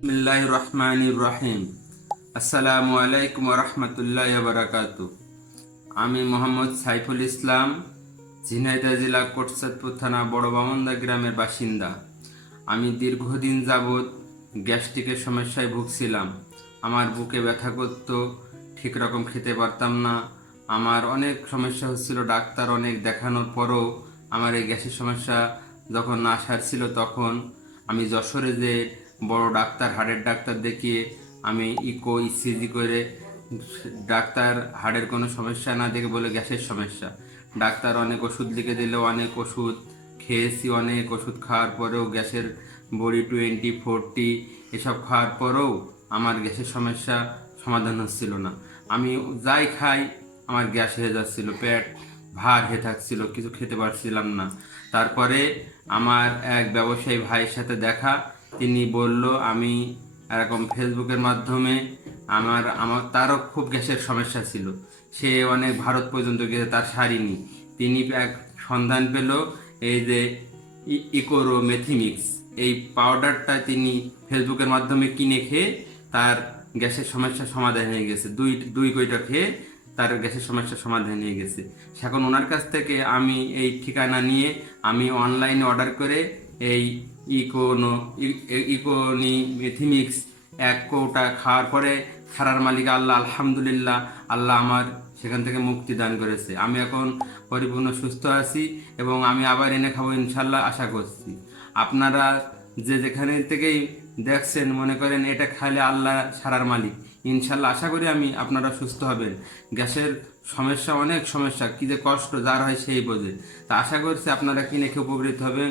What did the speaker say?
বিসমিল্লাহ রহমান রহিম আসসালামু আলাইকুম রহমতুল্লাহ বারাকাত আমি মোহাম্মদ সাইফুল ইসলাম, ঝিনাইদহ জেলা কোটসাদপুর থানা বড় বামন্দা গ্রামের বাসিন্দা। আমি দীর্ঘদিন যাবৎ গ্যাস্ট্রিকের সমস্যায় ভুগছিলাম। আমার বুকে ব্যথা করত, ঠিক রকম খেতে পারতাম না। আমার অনেক সমস্যা হচ্ছিল ডাক্তার অনেক দেখানোর পরও আমার এই গ্যাসের সমস্যা যখন না সারছিল তখন আমি যশোরে যে বড় ডাক্তার, হাড়ের ডাক্তার দেখিয়ে আমি ইকো ইসিজি করে ডাক্তার হাড়ের কোনো সমস্যা না দেখে বলে গ্যাসের সমস্যা। ডাক্তার অনেক ওষুধ লিখে দিল অনেক ওষুধ খেয়েছি, অনেক ওষুধ খাওয়ার পরেও গ্যাসের বড়ি টোয়েন্টি ফোরটি এসব খাওয়ার পরেও আমার গ্যাসের সমস্যা সমাধান হচ্ছিল না। আমি যাই খাই, আমার গ্যাস হয়ে যাচ্ছিল, পেট ভার হয়ে থাকছিল, কিছু খেতে পারছিলাম না। তারপরে আমার এক ব্যবসায়ী ভাইয়ের সাথে দেখা তিনি বলল, আমি এরকম ফেসবুকের মাধ্যমে আমার আমার, তারও খুব গ্যাসের সমস্যা ছিল। সে অনেক ভারত পর্যন্ত গেছে তার সারিনি তিনি এক সন্ধান পেল, এই যে ইকোরো মেথিমিক্স। এই পাউডারটা তিনি ফেসবুকের মাধ্যমে কিনে খেয়ে তার গ্যাসের সমস্যা সমাধান হয়ে গেছে। দুই দুই কইটা খেয়ে তার গ্যাসের সমস্যার সমাধান হয়ে গেছে। এখন ওনার কাছ থেকে আমি এই ঠিকানা নিয়ে আমি অনলাইনে অর্ডার করে এই ইকোনো ইকোনি মেথিমিক্স এক কৌটা খাওয়ার পরে খারার মালিক আল্লাহ, আলহামদুলিল্লাহ, আল্লাহ আমার সেখান থেকে মুক্তি দান করেছে। আমি এখন পরিপূর্ণ সুস্থ আছি এবং আমি আবার এনে খাব ইনশাল্লাহ আশা করছি। আপনারা যে যেখানে থেকেই দেখছেন, মনে করেন এটা খাইলে আল্লাহ সারার মালিক। ইনশাল্লাহ আশা করি আমি আপনারা সুস্থ হবেন। গ্যাসের সমস্যা, অনেক সমস্যা, কী যে কষ্ট, যার হয় সেই বোঝে। তা আশা করছি আপনারা কিনে খেয়ে উপকৃত হবেন।